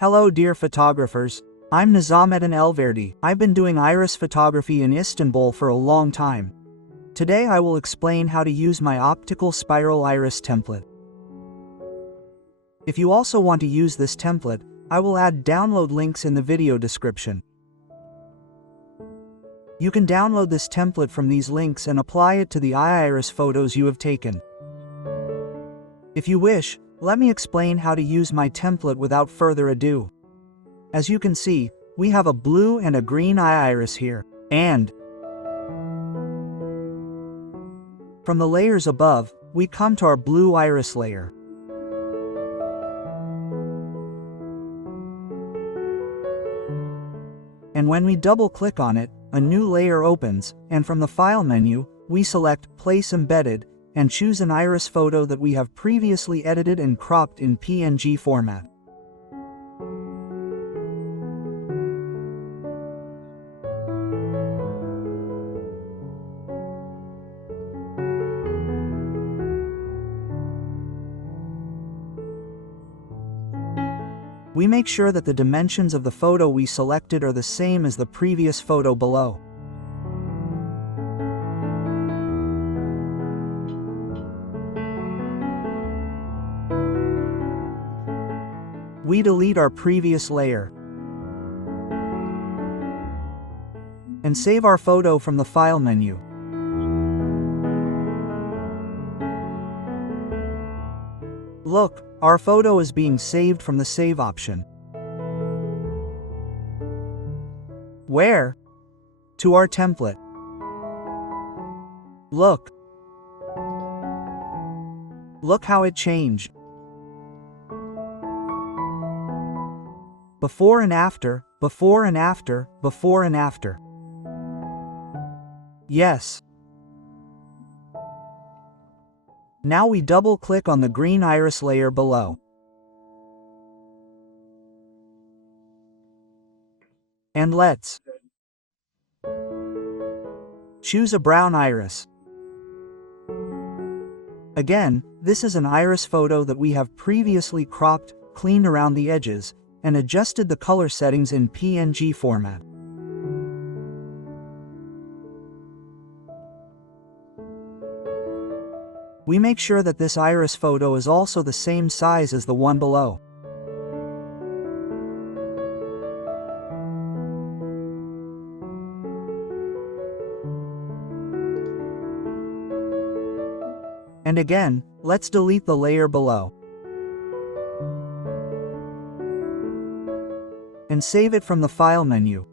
Hello dear photographers, I'm Nizamettin Elverdi. I've been doing iris photography in Istanbul for a long time. Today I will explain how to use my optical spiral iris template. If you also want to use this template, I will add download links in the video description. You can download this template from these links and apply it to the iris photos you have taken. If you wish, let me explain how to use my template without further ado. As you can see, we have a blue and a green iris here, and from the layers above, we come to our blue iris layer. And when we double-click on it, a new layer opens, and from the File menu, we select Place Embedded, and choose an iris photo that we have previously edited and cropped in PNG format. We make sure that the dimensions of the photo we selected are the same as the previous photo below. We delete our previous layer and save our photo from the File menu. Look, our photo is being saved from the Save option. Where? To our template. Look. Look how it changed. Before and after, before and after, before and after. Yes. Now we double-click on the green iris layer below. And let's choose a brown iris. Again, this is an iris photo that we have previously cropped, cleaned around the edges, and adjusted the color settings in PNG format. We make sure that this iris photo is also the same size as the one below. And again, let's delete the layer below and save it from the File menu.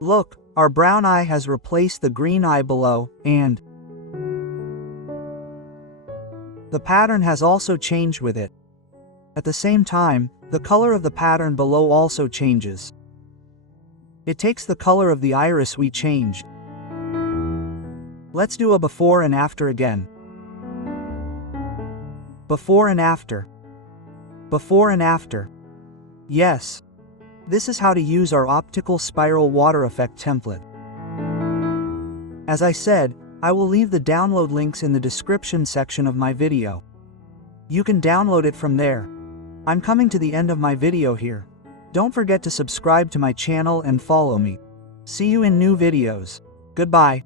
Look, our brown eye has replaced the green eye below, and the pattern has also changed with it. At the same time, the color of the pattern below also changes. It takes the color of the iris we changed. Let's do a before and after again. Before and after. Before and after. Yes. This is how to use our optical spiral water effect template. As I said, I will leave the download links in the description section of my video. You can download it from there. I'm coming to the end of my video here. Don't forget to subscribe to my channel and follow me. See you in new videos. Goodbye.